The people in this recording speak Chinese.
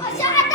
好像。